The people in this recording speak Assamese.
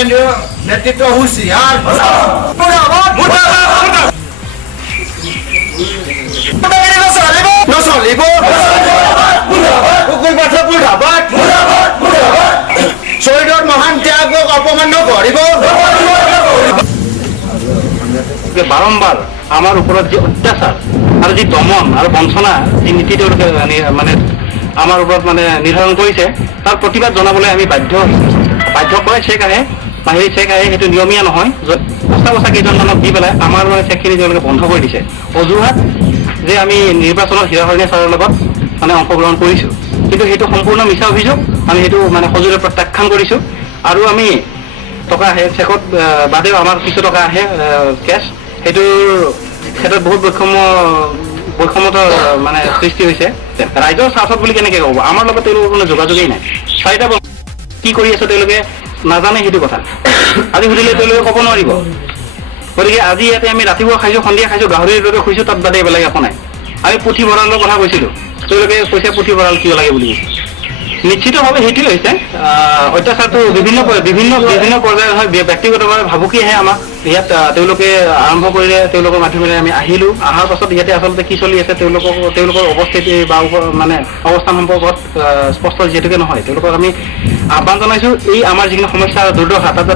কেন্দ্ৰীয় নেতৃত্ব হুঁচিয়াৰ নচলিব শহীদৰ মহান ত্যাগক অপমান্য কৰিব বাৰম্বাৰ আমাৰ ওপৰত যি অত্যাচাৰ আৰু যি দমন আৰু বঞ্চনা যি নীতি তেওঁলোকে মানে আমাৰ ওপৰত মানে নিৰ্ধাৰণ কৰিছে তাৰ প্ৰতিবাদ জনাবলৈ আমি বাধ্য কৰে চেক আহে বাহিৰী চেক আহে সেইটো নিয়মীয়া নহয় বস্তা কেইজনমানক দি পেলাই আমাৰ মানে চেকখিনি তেওঁলোকে বন্ধ কৰি দিছে অজুহাত যে আমি নিৰ্বাচনত হীৰাহৰণীয়া ছাৰৰ লগত মানে অংশগ্ৰহণ কৰিছোঁ কিন্তু সেইটো সম্পূৰ্ণ মিছা অভিযোগ আমি সেইটো মানে সজোৰে প্ৰত্যাখ্যান কৰিছোঁ আৰু আমি টকা আহে চেকত বাদেও আমাৰ কিছু টকা আহে কেছ সেইটোৰ ক্ষেত্ৰত বহুত বৈষম্যতাৰ মানে সৃষ্টি হৈছে ৰাইজৰ স্বাৰ্থত বুলি কেনেকৈ ক'ব আমাৰ লগত তেওঁলোকৰ কোনো যোগাযোগেই নাই 4টা বছৰ কি কৰি আছে তেওঁলোকে নাজানে সেইটো কথা আজি সুধিলে তেওঁলোকে ক'ব নোৱাৰিব গতিকে আজি ইয়াতে আমি ৰাতিপুৱা খাইছোঁ সন্ধিয়া খাইছোঁ গাহৰিৰ দৰে শুইছোঁ তাত বাদে বেলেগ একো নাই আমি পুথিভঁৰালৰ কথা কৈছিলোঁ তেওঁলোকে কৈছে পুথিভঁৰাল কিয় লাগে বুলি কৈছে নিশ্চিতভাৱে সেইটোৱে হৈছে অত্যাচাৰটো বিভিন্ন পৰ্যায়ৰ হয় ব্যক্তিগতভাৱে ভাবুকি আহে আমাক ইয়াত তেওঁলোকে আৰম্ভ কৰিলে তেওঁলোকৰ মাধ্যমেৰে আমি আহিলোঁ অহাৰ পাছত ইয়াতে আচলতে কি চলি আছে তেওঁলোকৰ অৱস্থিতি বা মানে অৱস্থান সম্পৰ্কত স্পষ্ট যিহেতুকে নহয় তেওঁলোকক আমি আহ্বান জনাইছোঁ এই আমাৰ যিখিনি সমস্যা দুৰ্দশা তাত যাতে